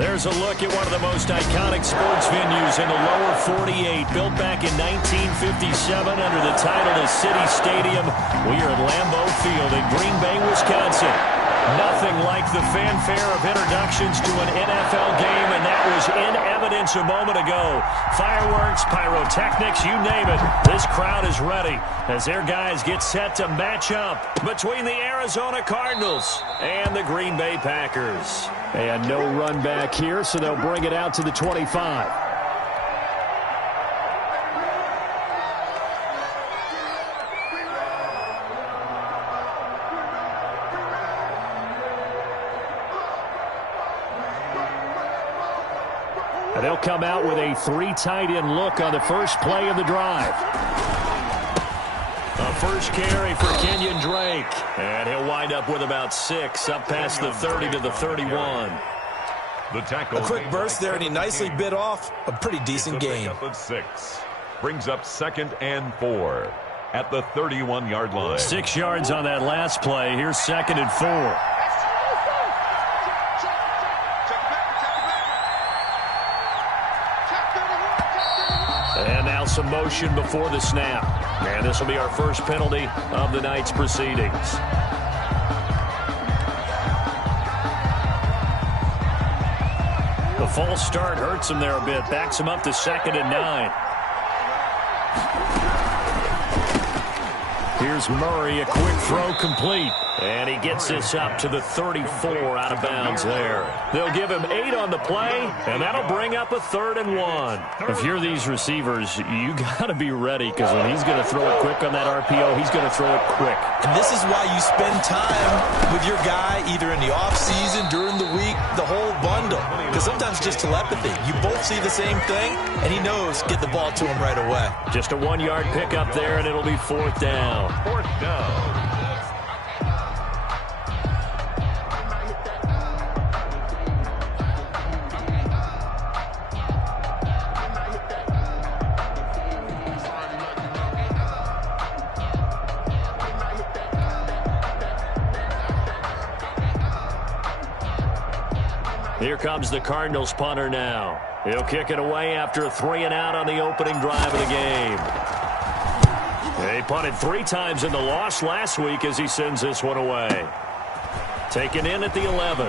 There's a look at one of the most iconic sports venues in the lower 48. Built back in 1957 under the title of City Stadium. We are at Lambeau Field in Green Bay, Wisconsin. Nothing like the fanfare of introductions to an NFL game, and that was in evidence a moment ago. Fireworks, pyrotechnics, you name it. This crowd is ready as their guys get set to match up between the Arizona Cardinals and the Green Bay Packers. And no run back here, so they'll bring it out to the 25. They'll come out with a three-tight end look on the first play of the drive. A first carry for Kenyon Drake. And he'll wind up with about 6, up past the 30 to the 31. A quick burst there, and he nicely bit off a pretty decent gain. 6. Brings up 2nd and 4 at the 31-yard line. 6 yards on that last play. Here's 2nd and 4. And now some motion before the snap. And this will be our first penalty of the night's proceedings. The false start hurts him there a bit. Backs him up to 2nd and 9. Here's Murray, a quick throw complete. And he gets this up to the 34 out of bounds there. They'll give him 8 on the play, and that'll bring up a 3rd and 1. If you're these receivers, you got to be ready, because when he's going to throw it quick on that RPO, he's going to throw it quick. And this is why you spend time with your guy either in the offseason, during the week, the whole bundle. Because sometimes just telepathy. You both see the same thing, and he knows get the ball to him right away. Just a 1-yard pickup there, and it'll be 4th down. 4th down. Here comes the Cardinals punter now. He'll kick it away after a 3-and-out on the opening drive of the game. They punted 3 times in the loss last week as he sends this one away. Taken in at the 11.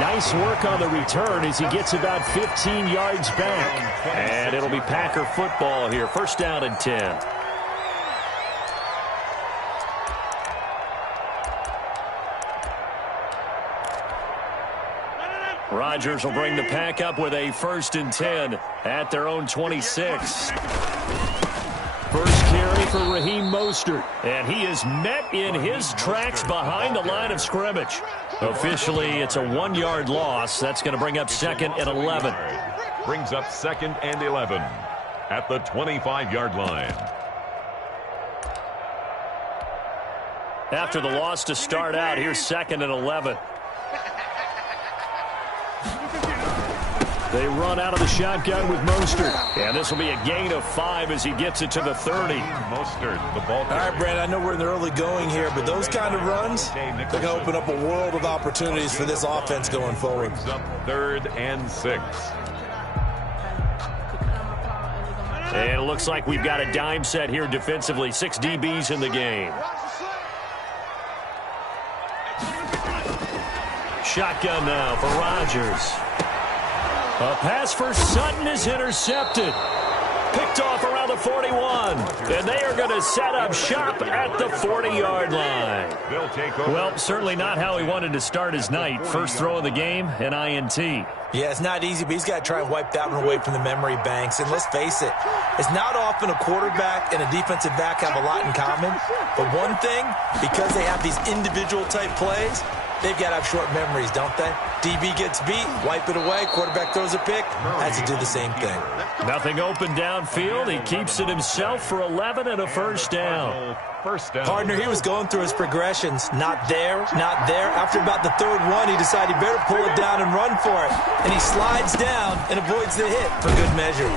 Nice work on the return as he gets about 15 yards back. And it'll be Packer football here. 1st down and 10. Rodgers will bring the Pack up with a 1st and 10 at their own 26. First carry for Raheem Mostert, and he is met in his tracks behind the line of scrimmage. Officially, it's a 1-yard loss. That's going to bring up 2nd and 11. Brings up 2nd and 11 at the 25-yard line. After the loss to start out, here's 2nd and 11. They run out of the shotgun with Mostert. And this will be a gain of 5 as he gets it to the 30. Mostert, the ball. All right, Brandon, I know we're in the early going here, but those kind of runs, they're going to open up a world of opportunities for this offense going forward. Brings up 3rd and 6. And it looks like we've got a dime set here defensively. 6 DBs in the game. Shotgun now for Rodgers. A pass for Sutton is intercepted. Picked off around the 41. And they are going to set up shop at the 40-yard line. Well, certainly not how he wanted to start his night. First throw of the game, an INT. Yeah, it's not easy, but he's got to try and wipe that one away from the memory banks. And let's face it, it's not often a quarterback and a defensive back have a lot in common. But one thing, because they have these individual type plays, they've got to have short memories, don't they? DB gets beat, wipe it away, quarterback throws a pick, has to do the same thing. Nothing open downfield. He keeps it himself for 11 and a 1st down. Partner, he was going through his progressions. Not there, not there. After about the 3rd one, he decided he better pull it down and run for it. And he slides down and avoids the hit for good measure.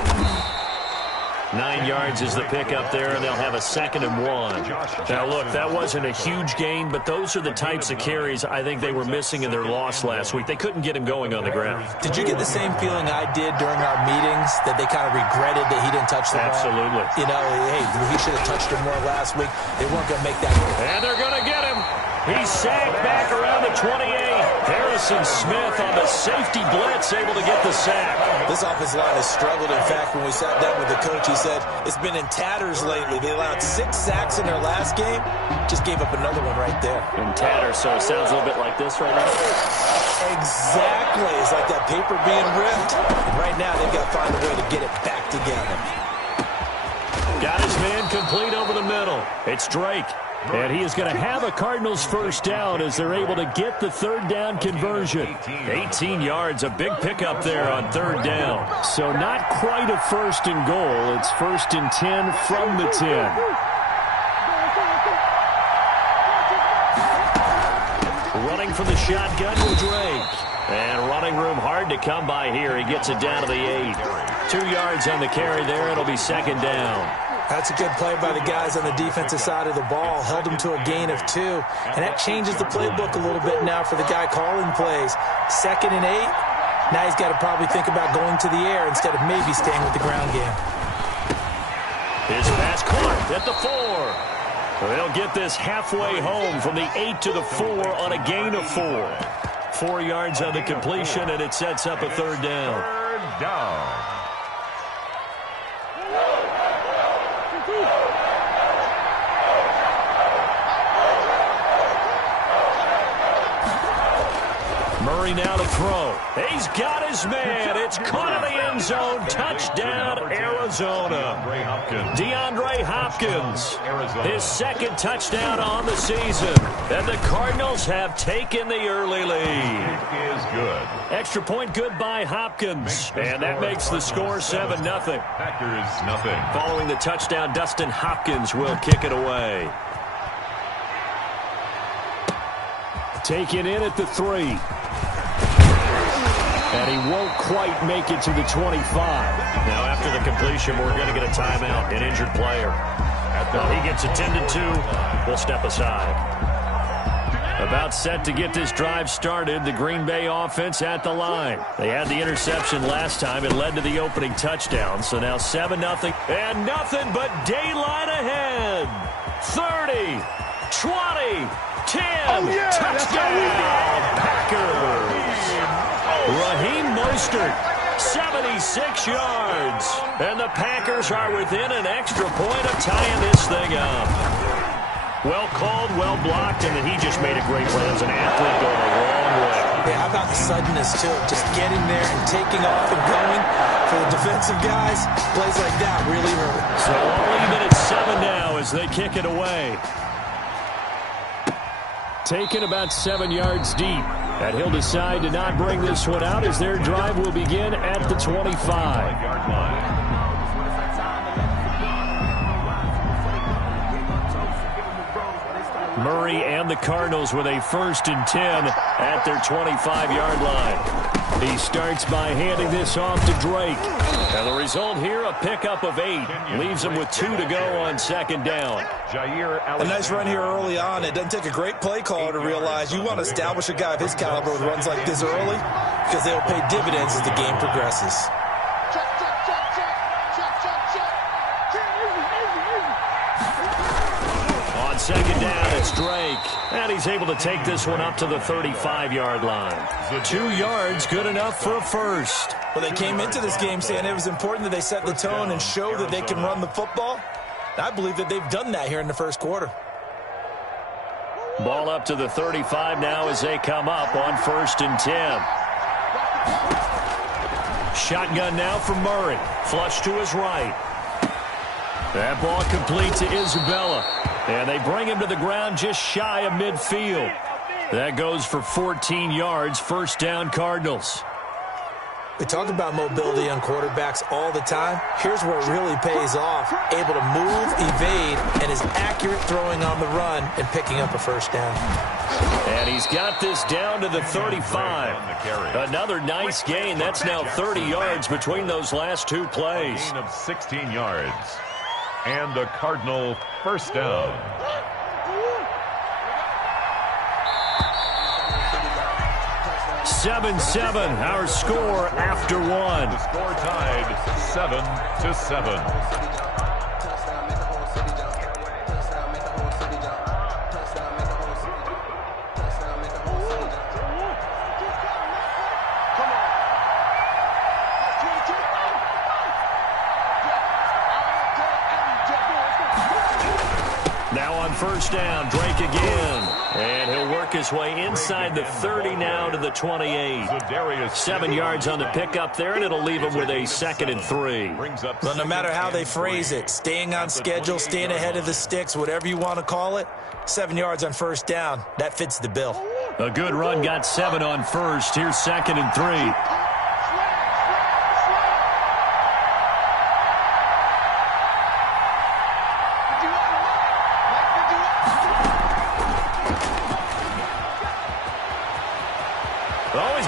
9 yards is the pickup there, and they'll have a 2nd and 1. Now, look, that wasn't a huge gain, but those are the types of carries I think they were missing in their loss last week. They couldn't get him going on the ground. Did you get the same feeling I did during our meetings, that they kind of regretted that he didn't touch the ball? Absolutely. You know, hey, he should have touched him more last week. They weren't going to make that. And they're going to get him. He's sacked back around the 28. Harrison Smith on the safety blitz, able to get the sack. This offensive line has struggled. In fact, when we sat down with the coach, he said it's been in tatters lately. They allowed 6 sacks in their last game. Just gave up another one right there. In tatters, so it sounds a little bit like this right now. Exactly. It's like that paper being ripped. And right now, they've got to find a way to get it back together. Got his man complete over the middle. It's Drake. And he is going to have a Cardinals first down as they're able to get the 3rd down conversion. 18 yards, a big pickup there on 3rd down. So not quite a 1st and goal. It's 1st and 10 from the 10. Running for the shotgun with Drake. And running room hard to come by here. He gets it down to the 8. 2 yards on the carry there. It'll be 2nd down. That's a good play by the guys on the defensive side of the ball. Held him to a gain of 2. And that changes the playbook a little bit now for the guy calling plays. 2nd and 8. Now he's got to probably think about going to the air instead of maybe staying with the ground game. His pass caught at the 4. They'll get this halfway home from the 8 to the 4 on a gain of 4. 4 yards on the completion, and it sets up a 3rd down. 3rd down. Murray now to throw. He's got his man. It's caught in the end zone. Touchdown, Arizona. DeAndre Hopkins. His 2nd touchdown on the season. And the Cardinals have taken the early lead. It is good. Extra point good by Hopkins. And that makes the score 7-0. Packers nothing. Following the touchdown, Dustin Hopkins will kick it away. Taken in at the 3. And he won't quite make it to the 25. Now, after the completion, we're going to get a timeout, an injured player. He gets attended to. We'll step aside. About set to get this drive started, the Green Bay offense at the line. They had the interception last time. It led to the opening touchdown. So now 7-0. And nothing but daylight ahead. 30, 20, 10. Touchdown, Packers. Raheem Mostert, 76 yards. And the Packers are within an extra point of tying this thing up. Well called, well blocked, and then he just made a great play. As an athlete going a long way. Yeah, how about the suddenness, too? Just getting there and taking off and going. For the defensive guys, plays like that really hurt. So all even at 7 now as they kick it away. Taken about 7 yards deep. And he'll decide to not bring this one out as their drive will begin at the 25. Murray and the Cardinals with a 1st and 10 at their 25-yard line. He starts by handing this off to Drake. And the result here, a pickup of 8. Leaves him with 2 to go on 2nd down. A nice run here early on. It doesn't take a great play caller to realize you want to establish a guy of his caliber with runs like this early because they will pay dividends as the game progresses. On 2nd down, it's Drake. And he's able to take this one up to the 35-yard line. 2 yards, good enough for a first. Well, they came into this game saying it was important that they set the tone and show that they can run the football. I believe that they've done that here in the first quarter. Ball up to the 35 now as they come up on 1st and 10. Shotgun now for Murray. Flush to his right. That ball complete to Isabella. And they bring him to the ground just shy of midfield. That goes for 14 yards. 1st down, Cardinals. We talk about mobility on quarterbacks all the time. Here's where it really pays off. Able to move, evade, and is accurate throwing on the run and picking up a first down. And he's got this down to the 35. Another nice gain. That's now 30 yards between those last two plays. Gain of 16 yards. And a Cardinal first down. Seven, our score after one. The score tied 7-7. Now on first down, Drake again. And he'll work his way inside the 30 now to the 28. 7 yards on the pickup there, and it'll leave him with a 2nd and 3. Well, no matter how they phrase it, staying on schedule, staying ahead of the sticks, whatever you want to call it, 7 yards on first down, that fits the bill. A good run got 7 on first. Here's 2nd and 3.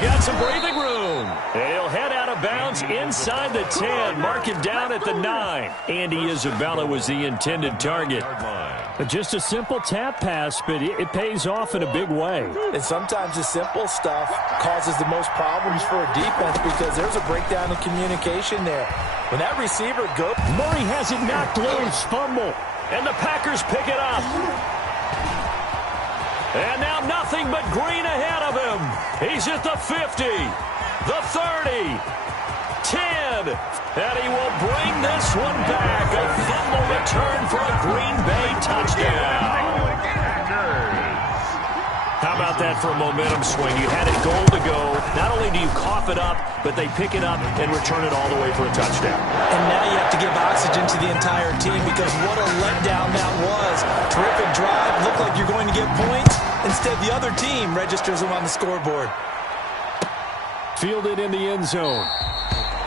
Got some breathing room. And he'll head out of bounds inside the 10. Mark it down at the 9. Andy Isabella was the intended target. Just a simple tap pass, but it pays off in a big way. And sometimes the simple stuff causes the most problems for a defense because there's a breakdown in communication there. When that receiver goes... Murray has it knocked loose. Fumble. And the Packers pick it up. And now nothing but green ahead of him. He's at the 50, the 30, 10, and he will bring this one back. A fumble return for a Green Bay touchdown. How about that for a momentum swing? You had it goal to go. Not only do you cough it up, but they pick it up and return it all the way for a touchdown. And now you have to give oxygen to the entire team because what a letdown that was. Terrific drive. Looked like you're going to get points. Instead, the other team registers them on the scoreboard. Fielded in the end zone.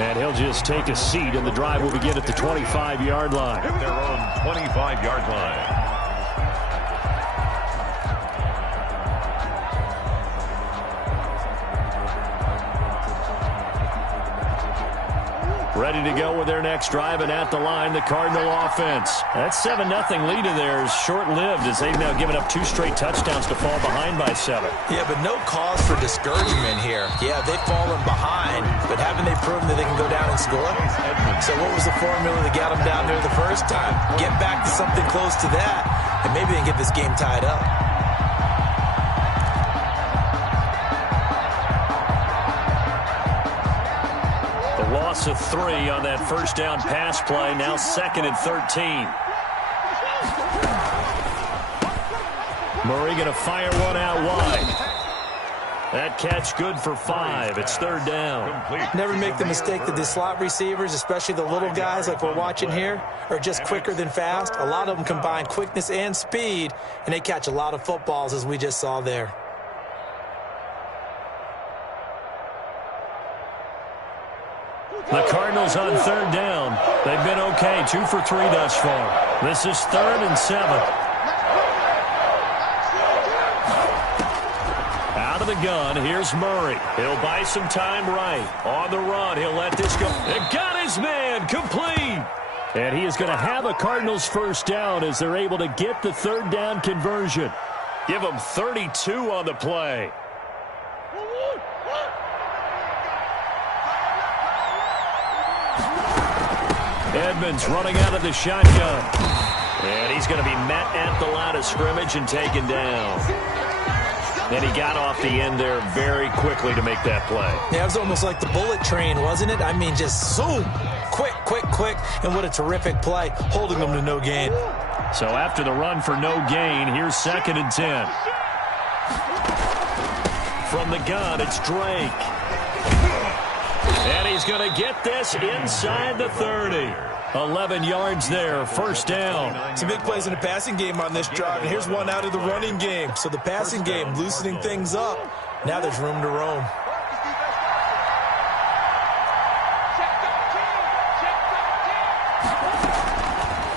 And he'll just take a seat, and the drive will begin at the 25-yard line. At their own 25-yard line. Ready to go with their next drive, and at the line, the Cardinal offense. That 7-0 lead of theirs short-lived as they've now given up 2 straight touchdowns to fall behind by 7. Yeah, but no cause for discouragement here. Yeah, they've fallen behind, but haven't they proven that they can go down and score? So what was the formula that got them down there the first time? Get back to something close to that, and maybe they can get this game tied up. Loss of 3 on that first down pass play. Now 2nd and 13. Murray going to fire one out wide. That catch good for 5. It's 3rd down. Never make the mistake that the slot receivers, especially the little guys like we're watching here, are just quicker than fast. A lot of them combine quickness and speed, and they catch a lot of footballs as we just saw there. The Cardinals on 3rd down. They've been okay, 2 for 3 thus far. This is 3rd and 7. Out of the gun, here's Murray. He'll buy some time right. On the run, he'll let this go. They got his man, complete. And he is going to have a Cardinals first down as they're able to get the 3rd down conversion. Give them 32 on the play. Edmonds running out of the shotgun. And he's going to be met at the line of scrimmage and taken down. And he got off the end there very quickly to make that play. Yeah, it was almost like the bullet train, wasn't it? I mean, just zoom. Quick, quick, quick. And what a terrific play, holding them to no gain. So after the run for no gain, here's 2nd and 10. From the gun, it's Drake. And he's going to get this inside the 30. 11 yards there, first down. Some big plays in the passing game on this drive, and here's one out of the running game. So the passing game loosening things up. Now there's room to roam.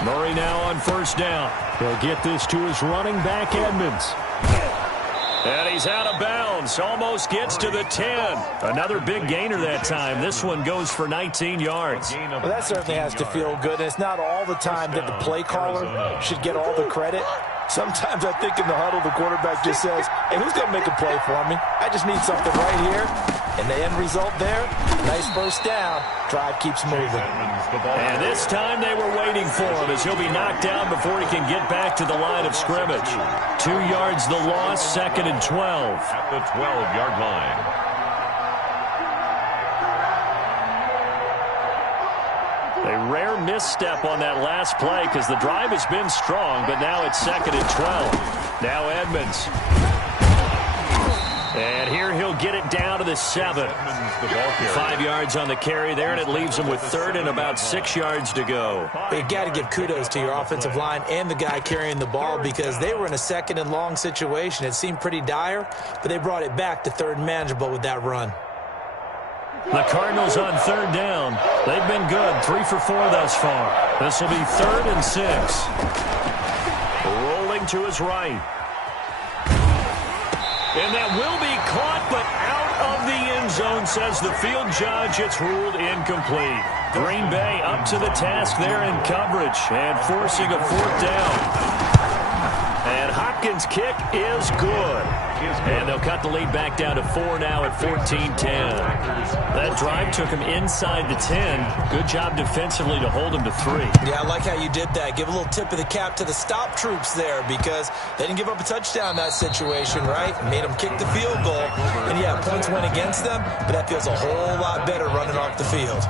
Murray now on first down. He'll get this to his running back, Edmonds. And he's out of bounds. Almost gets to the 10. Another big gainer that time. This one goes for 19 yards. Well, that certainly has to feel good. And it's not all the time that the play caller should get all the credit. Sometimes I think in the huddle, the quarterback just says, hey, who's going to make a play for me? I just need something right here. And the end result there, nice first down. Drive keeps moving. And this time they were waiting for him as he'll be knocked down before he can get back to the line of scrimmage. 2 yards the loss, 2nd and 12. At the 12-yard line. A rare misstep on that last play because the drive has been strong, but now it's 2nd and 12. Now Edmonds. And here he'll get it down to the 7. 5 yards on the carry there, and it leaves him with 3rd and about 6 yards to go. You got to give kudos to your offensive line and the guy carrying the ball because they were in a 2nd and long situation. It seemed pretty dire, but they brought it back to 3rd and manageable with that run. The Cardinals on 3rd down. They've been good, 3 for 4 thus far. This will be 3rd and 6. Rolling to his right. And that will be caught, but out of the end zone, says the field judge. It's ruled incomplete. Green Bay up to the task there in coverage and forcing a 4th down. And Hopkins' kick is good. And they'll cut the lead back down to 4 now at 14-10. That drive took him inside the 10. Good job defensively to hold him to 3. Yeah, I like how you did that. Give a little tip of the cap to the stop troops there because they didn't give up a touchdown in that situation, right? Made them kick the field goal. And, yeah, points went against them, but that feels a whole lot better running off the field.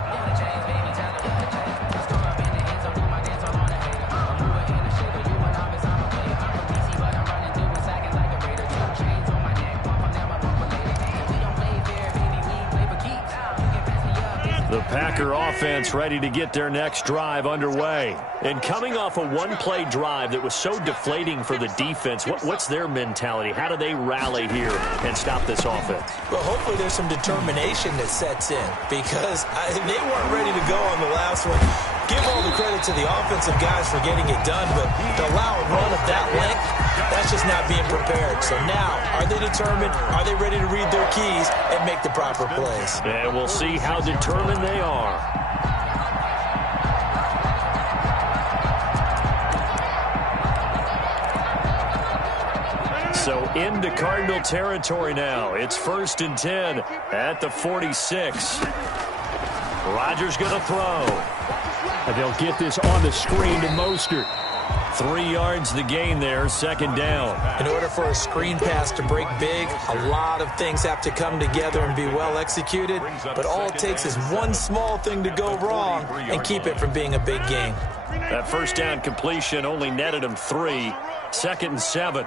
The Packer offense ready to get their next drive underway. And coming off a one-play drive that was so deflating for the defense, what's their mentality? How do they rally here and stop this offense? Well, hopefully there's some determination that sets in because they weren't ready to go on the last one. Give all the credit to the offensive guys for getting it done, but to allow a run of that length, that's just not being prepared. So now, are they determined? Are they ready to read their keys and make the proper plays? And we'll see how determined they are. So into Cardinal territory now. It's 1st and 10 at the 46. Rodgers going to throw. And they'll get this on the screen to Mostert. 3 yards the gain there, 2nd down. In order for a screen pass to break big, a lot of things have to come together and be well executed. But all it takes is one small thing to go wrong and keep it from being a big gain. That 1st down completion only netted him 3. 2nd and 7.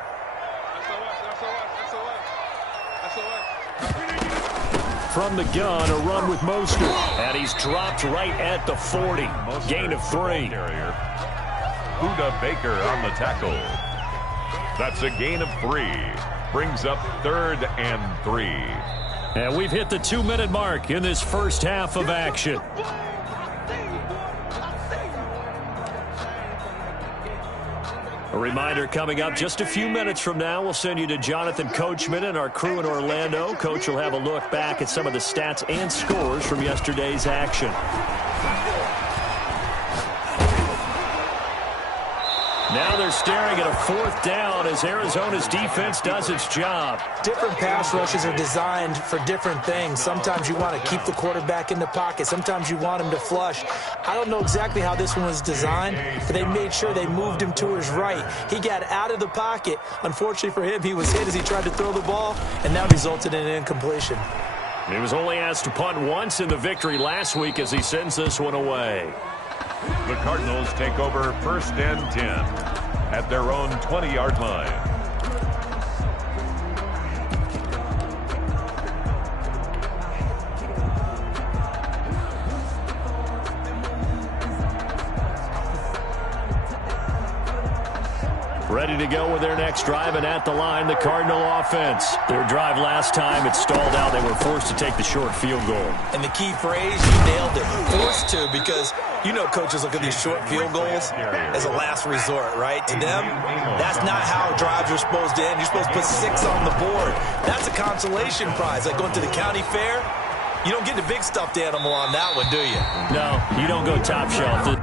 From the gun, a run with Mostert. And he's dropped right at the 40. Gain of 3. Buda Baker on the tackle. That's a gain of 3. Brings up 3rd and 3. And we've hit the 2-minute mark in this first half of action. A reminder coming up just a few minutes from now, we'll send you to Jonathan Coachman and our crew in Orlando. Coach will have a look back at some of the stats and scores from yesterday's action. Now they're staring at a 4th down as Arizona's defense does its job. Different pass rushes are designed for different things. Sometimes you want to keep the quarterback in the pocket. Sometimes you want him to flush. I don't know exactly how this one was designed, but they made sure they moved him to his right. He got out of the pocket. Unfortunately for him, he was hit as he tried to throw the ball, and that resulted in an incompletion. He was only asked to punt once in the victory last week as he sends this one away. The Cardinals take over 1st and 10 at their own 20-yard line. Ready ready to go with their next drive, and at the line, the Cardinal offense. Their drive last time, it stalled out. They were forced to take the short field goal. And the key phrase, you nailed it, forced to, because you know coaches look at these short field goals as a last resort, right? To them, that's not how drives are supposed to end. You're supposed to put 6 on the board. That's a consolation prize, like going to the county fair. You don't get the big stuffed animal on that one, do you? No, you don't go top shelf.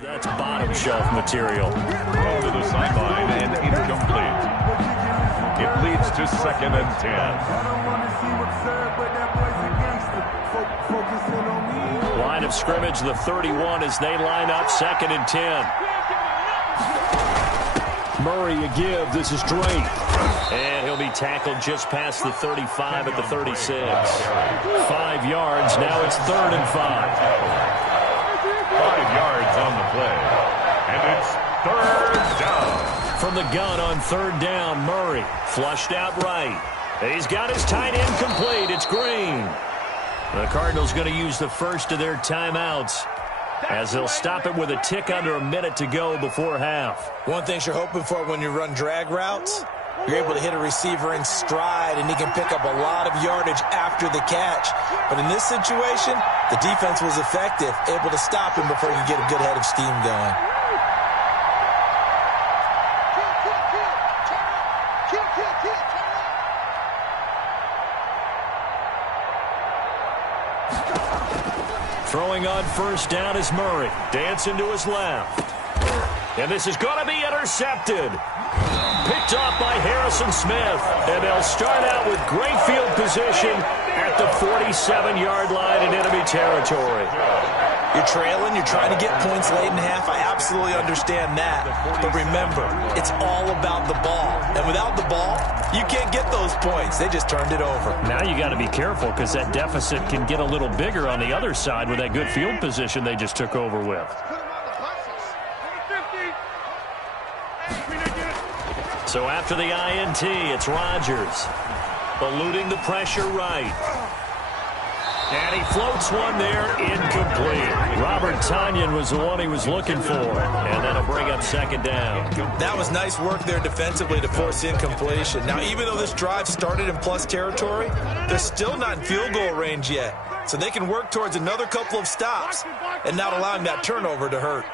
That's bottom shelf material. Throw to the sideline and incomplete. It leads to 2nd and 10. Line of scrimmage, the 31 as they line up 2nd and 10. Murray a give. This is Drake. And he'll be tackled just past the 35 at the 36. 5 yards. Now it's 3rd and 5. 5 yards on the play. And it's 3rd down. From the gun on 3rd down, Murray flushed out right. He's got his tight end complete. It's Green. The Cardinals going to use the first of their timeouts as they'll stop it with a tick under a minute to go before half. One thing you're hoping for when you run drag routes, you're able to hit a receiver in stride, and he can pick up a lot of yardage after the catch. But in this situation, the defense was effective, able to stop him before he could get a good head of steam going. Throwing on 1st down is Murray. Dancing to his left. And this is going to be intercepted. Picked off by Harrison Smith. And they'll start out with great field position at the 47-yard line in enemy territory. You're trailing, you're trying to get points late in half. I absolutely understand that. But remember, it's all about the ball. And without the ball, you can't get those points. They just turned it over. Now you got to be careful because that deficit can get a little bigger on the other side with that good field position they just took over with. So after the INT, it's Rodgers. Eluding the pressure right. And he floats one there, incomplete. Robert Tonyan was the one he was looking for. And that'll bring up 2nd down. That was nice work there defensively to force incompletion. Now, even though this drive started in plus territory, they're still not in field goal range yet. So they can work towards another couple of stops and not allowing that turnover to hurt.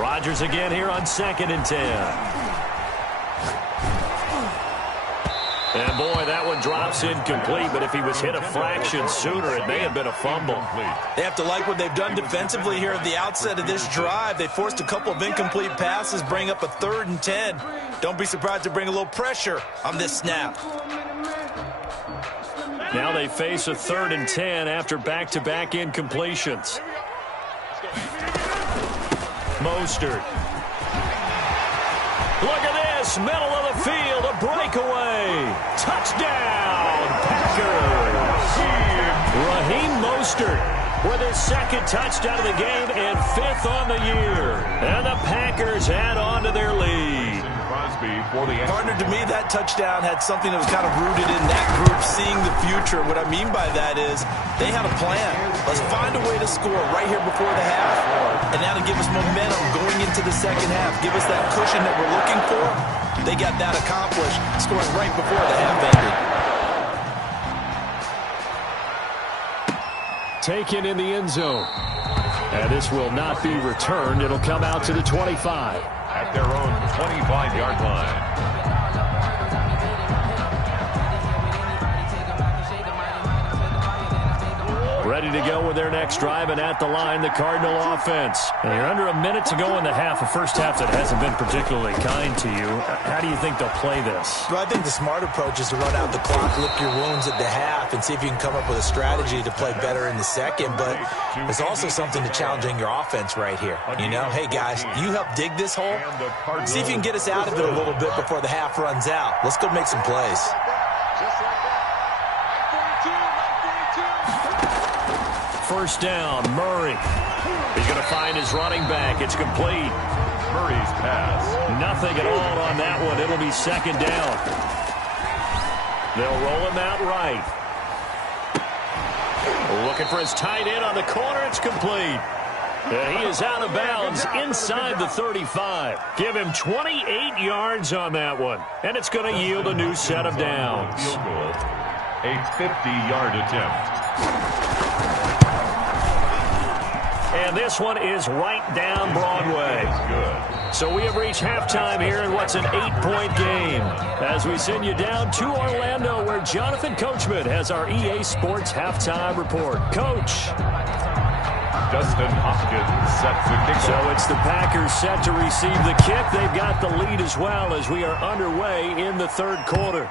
Rodgers again here on 2nd and 10. And boy, that one drops incomplete, but if he was hit a fraction sooner, it may have been a fumble. They have to like what they've done defensively here at the outset of this drive. They forced a couple of incomplete passes, bring up a 3rd and 10. Don't be surprised to bring a little pressure on this snap. Now they face a 3rd and 10 after back-to-back incompletions. Mostert. Look at this, middle of the field, a breakaway. Touchdown, Packers. Raheem Mostert with his 2nd touchdown of the game and 5th on the year. And the Packers add on to their lead. Partner, to me, that touchdown had something that was kind of rooted in that group seeing the future. What I mean by that is they had a plan. Let's find a way to score right here before the half. And now to give us momentum going into the 2nd half. Give us that cushion that we're looking for. They got that accomplished, scoring right before the half ended. Taken in the end zone. And this will not be returned. It'll come out to the 25. At their own 25-yard line. Ready to go with their next drive, and at the line, the Cardinal offense. And you're under a minute to go in the half, a first half that hasn't been particularly kind to you. How do you think they'll play this? Well, I think the smart approach is to run out the clock, lick your wounds at the half, and see if you can come up with a strategy to play better in the second. But there's also something to challenging your offense right here. You know, hey, guys, you help dig this hole. See if you can get us out of it a little bit before the half runs out. Let's go make some plays. First down, Murray. He's going to find his running back. It's complete. Murray's pass. Nothing at all on that one. It'll be second down. They'll roll him out right. Looking for his tight end on the corner. It's complete. And he is out of bounds inside the 35. Give him 28 yards on that one. And it's going to yield a new set of downs. A 50-yard attempt. And this one is right down Broadway. So we have reached halftime here in what's an 8-point game. As we send you down to Orlando, where Jonathan Coachman has our EA Sports halftime report. Coach. Dustin Hopkins sets the kick. So it's the Packers set to receive the kick. They've got the lead as well as we are underway in the third quarter.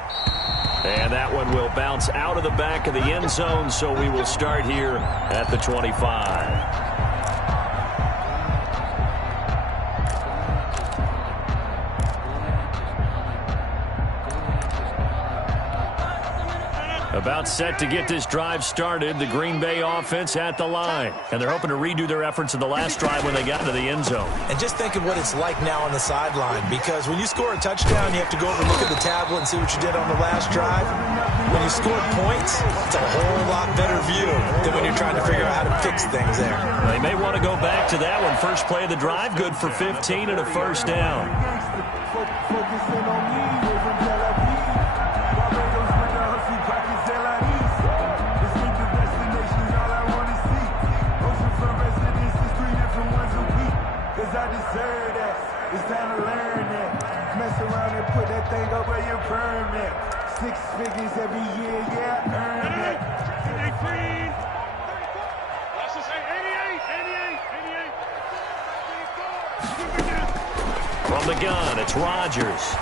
And that one will bounce out of the back of the end zone, so we will start here at the 25. About set to get this drive started, the Green Bay offense at the line. And they're hoping to redo their efforts in the last drive when they got into the end zone. And just think of what it's like now on the sideline, because when you score a touchdown, you have to go over and look at the tablet and see what you did on the last drive. When you score points, it's a whole lot better view than when you're trying to figure out how to fix things there. They may want to go back to that one. First play of the drive, good for 15 and a first down. I deserve that. It's time to learn that. Mess around and put that thing up where you burn that. 6 figures every year, yeah, earn that. From the gun, it's Rodgers.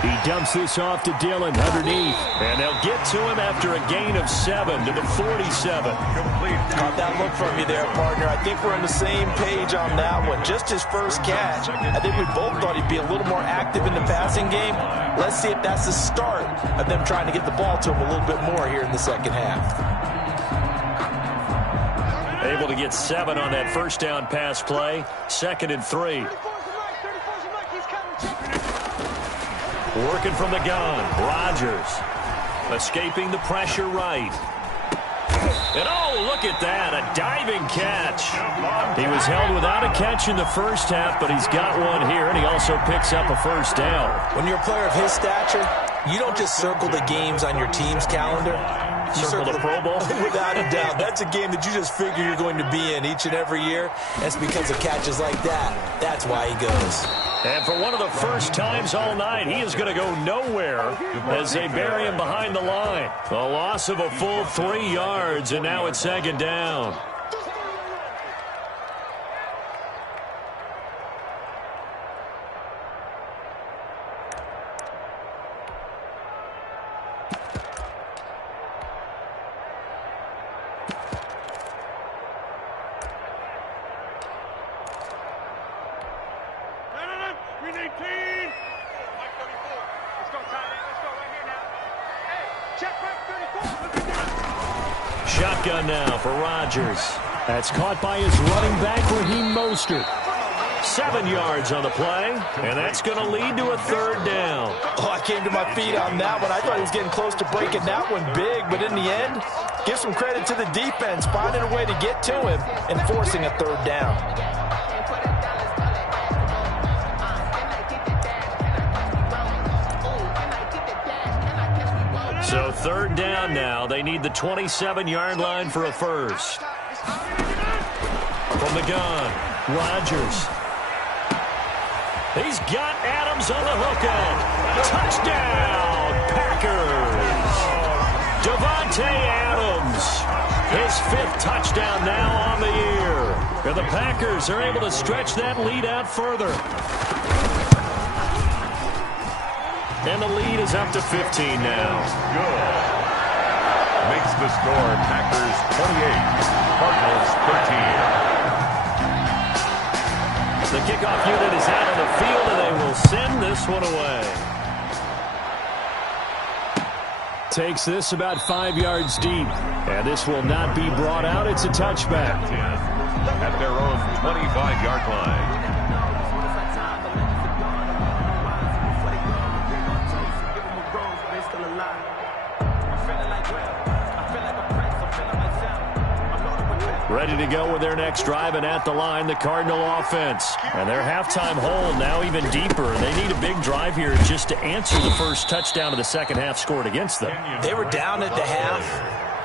He dumps this off to Dillon underneath. And they'll get to him after a gain of 7 to the 47. Caught that look from you there, partner. I think we're on the same page on that one. Just his first catch. I think we both thought he'd be a little more active in the passing game. Let's see if that's the start of them trying to get the ball to him a little bit more here in the second half. Able to get 7 on that first down pass play. 2nd and 3. Working from the gun, Rodgers. Escaping the pressure right. And oh, look at that, a diving catch. He was held without a catch in the first half, but he's got one here, and he also picks up a first down. When you're a player of his stature, you don't just circle the games on your team's calendar. You circle the Pro Bowl? Without a doubt. That's a game that you just figure you're going to be in each and every year. That's because of catches like that. That's why he goes. And for one of the first times all night, he is going to go nowhere as they bury him behind the line. A loss of a full 3 yards, and now it's second down. Shotgun now for Rodgers. That's caught by his running back, Raheem Mostert. 7 yards on the play, and that's going to lead to a third down. Oh, I came to my feet on that one. I thought he was getting close to breaking that one big, but in the end, give some credit to the defense, finding a way to get to him and forcing a third down. So third down now. They need the 27-yard line for a first. From the gun, Rodgers. He's got Adams on the hook-up. Touchdown, Packers. Davante Adams. His 5th touchdown now on the year. And the Packers are able to stretch that lead out further. And the lead is up to 15 now. Good. Makes the score Packers 28, Cardinals 13. The kickoff unit is out on the field, and they will send this one away. Takes this about 5 yards deep, and this will not be brought out. It's a touchback. At their own 25-yard line. Ready to go with their next drive, and at the line, the Cardinal offense. And their halftime hold now even deeper. They need a big drive here just to answer the first touchdown of the second half scored against them. They were down at the half.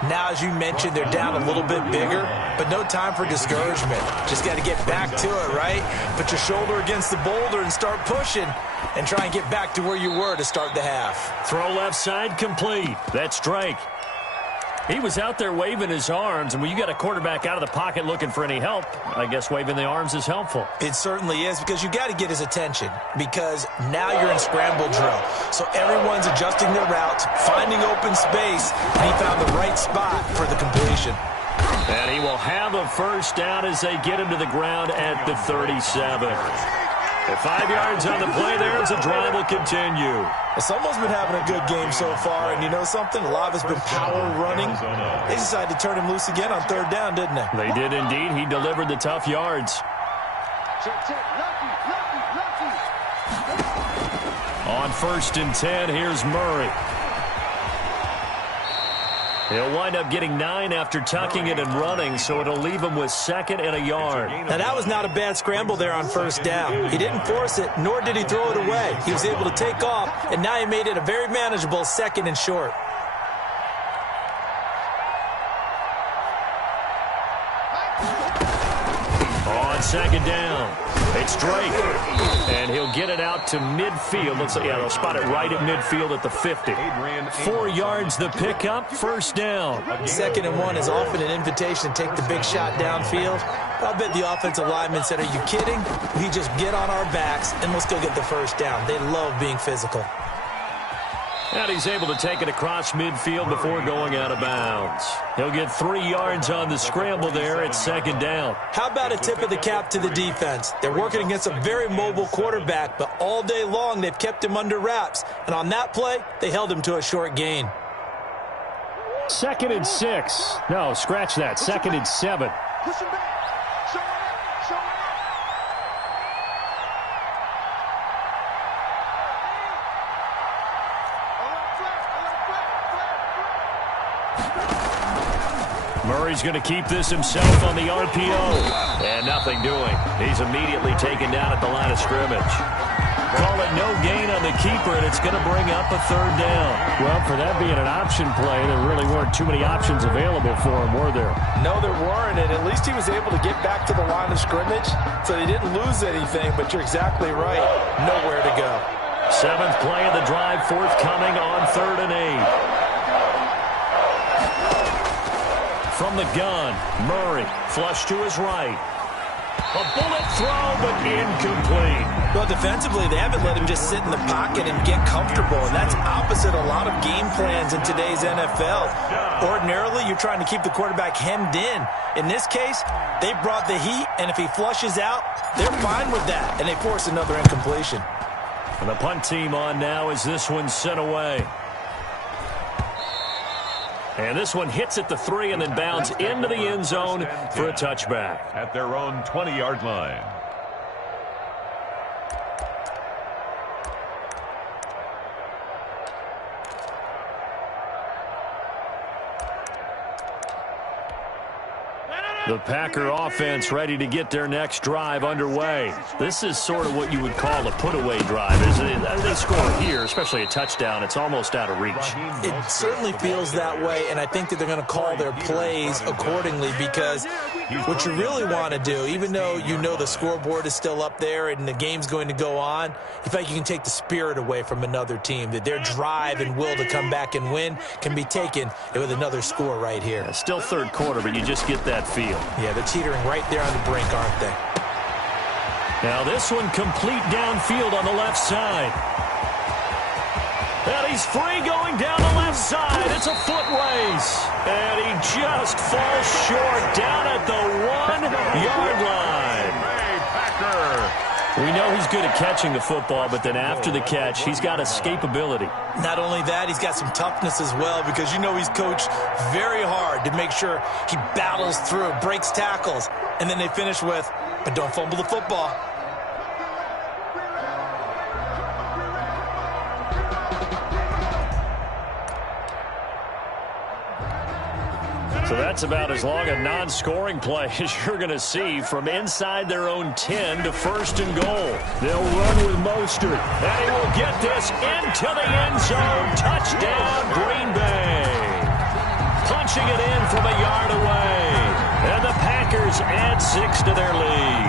Now, as you mentioned, they're down a little bit bigger, but no time for discouragement. Just got to get back to it, right? Put your shoulder against the boulder and start pushing and try and get back to where you were to start the half. Throw left side complete. That's Drake. He was out there waving his arms, and when you got a quarterback out of the pocket looking for any help, I guess waving the arms is helpful. It certainly is, because you got to get his attention, because now you're in scramble drill. So everyone's adjusting their routes, finding open space, and he found the right spot for the completion. And he will have a first down as they get him to the ground at the 37. At 5 yards on the play there as the drive will continue. Someone's been having a good game so far, and you know something? A lot of it's been power running. They decided to turn him loose again on third down, didn't they? They did indeed. He delivered the tough yards. On 1st and 10, here's Murray. He'll wind up getting 9 after tucking it and running, so it'll leave him with 2nd and a yard. Now, that was not a bad scramble there on 1st down. He didn't force it, nor did he throw it away. He was able to take off, and now he made it a very manageable 2nd and short. On 2nd down, it's Drake. And he'll get it out to midfield. They'll spot it right at midfield at the 50. 4 yards the pickup, 1st down. 2nd and 1 is often an invitation to take the big shot downfield. I bet the offensive lineman said, are you kidding? We just get on our backs and let's go get the 1st down. They love being physical. And he's able to take it across midfield before going out of bounds. He'll get 3 yards on the scramble there at 2nd down. How about a tip of the cap to the defense? They're working against a very mobile quarterback, but all day long they've kept him under wraps. And on that play, they held him to a short gain. 2nd and 6. No, scratch that. 2nd and 7. Push him back. Show it. Murray's going to keep this himself on the RPO. And nothing doing. He's immediately taken down at the line of scrimmage. Call it no gain on the keeper, and it's going to bring up a 3rd down. Well, for that being an option play, there really weren't too many options available for him, were there? No, there weren't, and at least he was able to get back to the line of scrimmage, so they didn't lose anything, but you're exactly right. Nowhere to go. 7th play of the drive, forthcoming on 3rd and 8. From the gun, Murray, flush to his right. A bullet throw, but incomplete. Well, defensively, they haven't let him just sit in the pocket and get comfortable, and that's opposite a lot of game plans in today's NFL. Ordinarily, you're trying to keep the quarterback hemmed in. In this case, they brought the heat, and if he flushes out, they're fine with that, and they force another incompletion. And the punt team on now as this one's sent away. And this one hits at the 3 and then bounds into the end zone for a touchback. At their own 20-yard line. The Packer offense ready to get their next drive underway. This is sort of what you would call a put-away drive, isn't it? They score here, especially a touchdown. It's almost out of reach. It certainly feels that way, and I think that they're going to call their plays accordingly because What you really want to do, even though you know the scoreboard is still up there and the game's going to go on, you feel like you can take the spirit away from another team, that their drive and will to come back and win can be taken with another score right here. Yeah, still third quarter, but you just get that feel. Yeah, they're teetering right there on the brink, aren't they? Now this one complete downfield on the left side. And he's free going down the left side. It's a foot race. And he just falls short down at the 1-yard line. We know he's good at catching the football, but then after the catch, he's got escapability. Not only that, he's got some toughness as well, because you know he's coached very hard to make sure he battles through, breaks tackles, and then they finish with, but don't fumble the football. So that's about as long a non-scoring play as you're going to see from inside their own 10 to first and goal. They'll run with Mostert, and he will get this into the end zone. Touchdown, Green Bay. Punching it in from a yard away. And the Packers add 6 to their lead.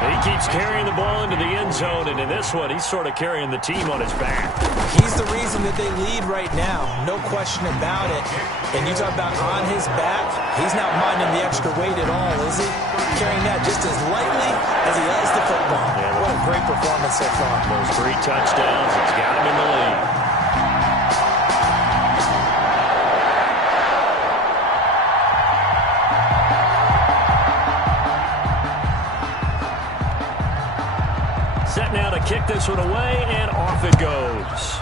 He keeps carrying the ball into the end zone, and in this one, he's sort of carrying the team on his back. He's the reason that they lead right now, no question about it. And you talk about on his back, he's not minding the extra weight at all, is he? Carrying that just as lightly as he does the football. Yeah, what a great performance so far. Those 3 touchdowns, it's got him in the lead. Set now to kick this one away, and off it goes.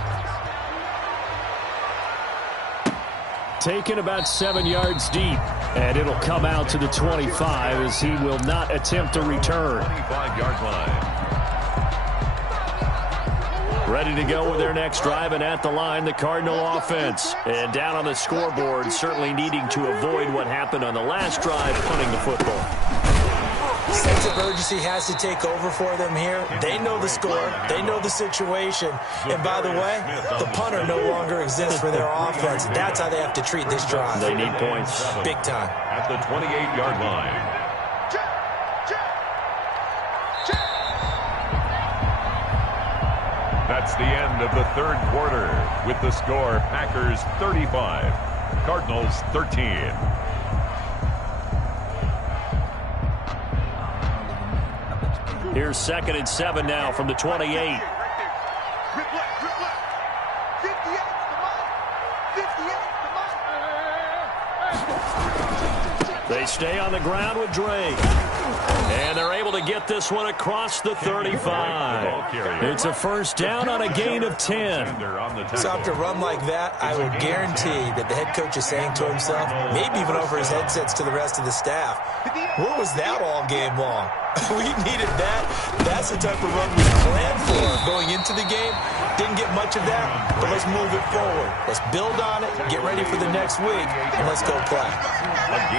Taken about 7 yards deep, and it'll come out to the 25 as he will not attempt a return. 25-yard line. Ready to go with their next drive, and at the line, the Cardinal offense. And down on the scoreboard, certainly needing to avoid what happened on the last drive, punting the football. Sense of urgency has to take over for them here. They know the score. They know the situation. And by the way, the punter no longer exists for their offense. That's how they have to treat this drive. They need points. Big time. At the 28-yard line. That's the end of the third quarter with the score Packers 35, Cardinals 13. Here's 2nd and 7 now from the 28. They stay on the ground with Drake. And they're able to get this one across the 35. It's a first down on a gain of 10. So after a run like that, I will guarantee that the head coach is saying to himself, maybe even over his headsets to the rest of the staff, where was that all game long? We needed that. That's the type of run we planned for going into the game. Didn't get much of that, but let's move it forward. Let's build on it, get ready for the next week, and let's go play.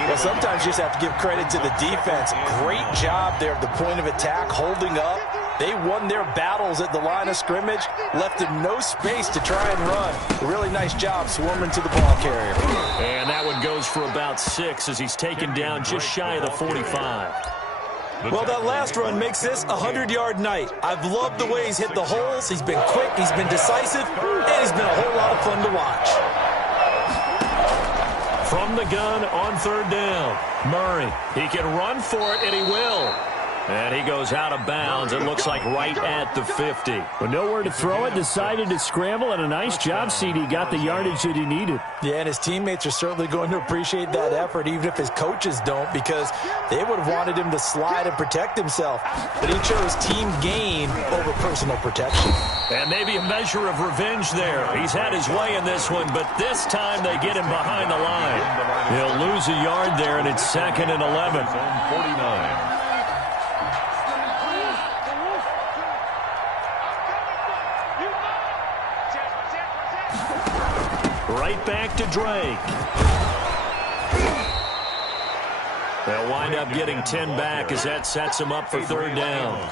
Well, sometimes you just have to give credit to the defense. Great job there at the point of attack, holding up. They won their battles at the line of scrimmage, left them no space to try and run. A really nice job swarming to the ball carrier. And that one goes for about 6 as he's taken down just shy of the 45. Well, that last run makes this a 100-yard night. I've loved the way he's hit the holes. He's been quick, he's been decisive, and he's been a whole lot of fun to watch. From the gun on 3rd down, Murray. He can run for it, and he will. And he goes out of bounds. It looks like right at the 50. With nowhere to throw it, decided to scramble, and a nice job, CD. Got the yardage that he needed. Yeah, and his teammates are certainly going to appreciate that effort, even if his coaches don't, because they would have wanted him to slide and protect himself. But he chose team gain over personal protection. And maybe a measure of revenge there. He's had his way in this one, but this time they get him behind the line. He'll lose a yard there, and it's 2nd and 11. 49. Right back to Drake. They'll wind up getting 10 back as that sets him up for 3rd down.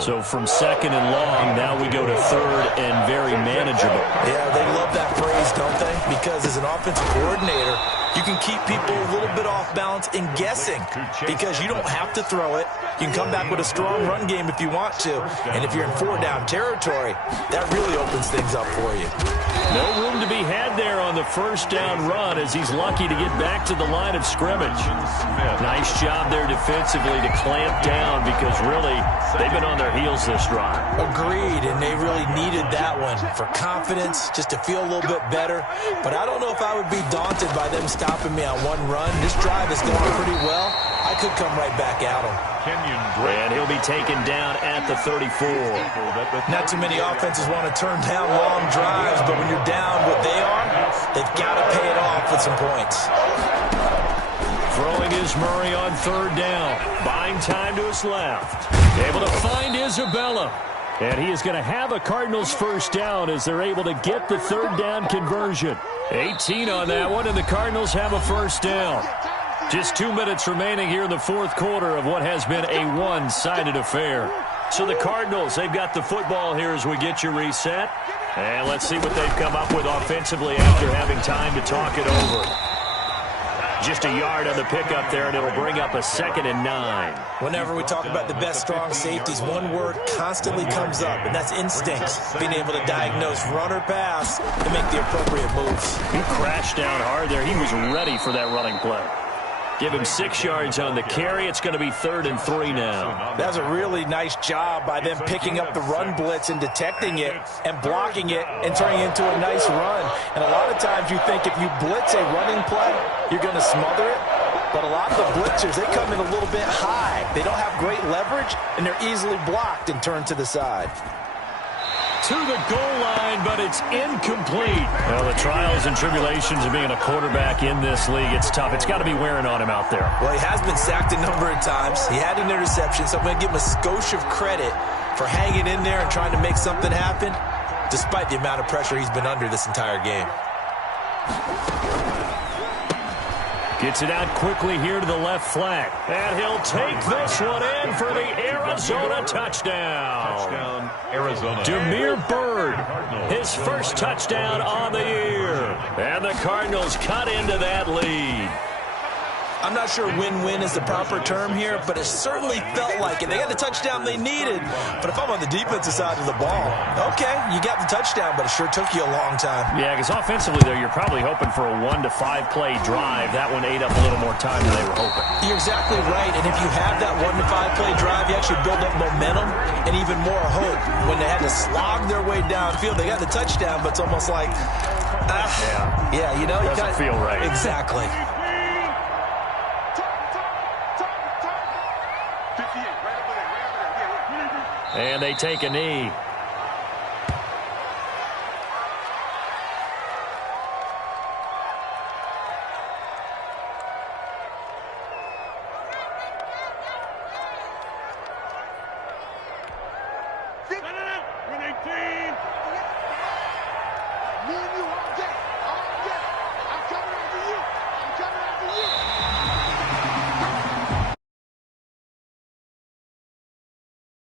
So from 2nd and long, now we go to 3rd and very manageable. Yeah, they love that phrase, don't they? Because as an offensive coordinator, You can keep people a little bit off balance and guessing because you don't have to throw it. You can come back with a strong run game if you want to. And if you're in 4-down territory, that really opens things up for you. No room to be had there on the first down run as he's lucky to get back to the line of scrimmage. Nice job there defensively to clamp down because really they've been on their heels this drive. Agreed, and they really needed that one for confidence, just to feel a little bit better. But I don't know if I would be daunted by them stopping me on one run. This drive is going pretty well. I could come right back at him. And he'll be taken down at the 34. Not too many offenses want to turn down long drives, but when you're down what they are, they've got to pay it off with some points. Throwing is Murray on third down. Buying time to his left. Able to find Isabella. And he is going to have a Cardinals first down as they're able to get the third down conversion. 18 on that one, and the Cardinals have a first down. Just 2 minutes remaining here in the fourth quarter of what has been a one-sided affair. So the Cardinals, they've got the football here as we get you reset. And let's see what they've come up with offensively after having time to talk it over. Just a yard on the pickup there, and it'll bring up a 2nd and 9. Whenever we talk about the best strong safeties, one word constantly comes up, and that's instincts. Being able to diagnose run or pass and make the appropriate moves. He crashed down hard there. He was ready for that running play. Give him 6 yards on the carry. It's going to be 3rd and 3 now. That's a really nice job by them picking up the run blitz and detecting it and blocking it and turning it into a nice run. And a lot of times you think if you blitz a running play, you're going to smother it. But a lot of the blitzers, they come in a little bit high. They don't have great leverage, and they're easily blocked and turned to the side. To the goal line, but it's incomplete. Well, the trials and tribulations of being a quarterback in this league, it's tough. It's got to be wearing on him out there. Well, he has been sacked a number of times. He had an interception, so I'm going to give him a skosh of credit for hanging in there and trying to make something happen, despite the amount of pressure he's been under this entire game. Gets it out quickly here to the left flank. And he'll take this one in for the Arizona touchdown. Arizona. Demir Bird, his first touchdown on the year. And the Cardinals cut into that lead. I'm not sure win-win is the proper term here, but it certainly felt like it. They got the touchdown they needed. But if I'm on the defensive side of the ball, okay, you got the touchdown, but it sure took you a long time. Yeah, because offensively there, you're probably hoping for a 1 to 5 play drive. That one ate up a little more time than they were hoping. You're exactly right, and if you have that 1 to 5 play drive, you actually build up momentum and even more hope. When they had to slog their way downfield, they got the touchdown, but it's almost like, yeah, you know, you doesn't feel right. Exactly. And they take a knee.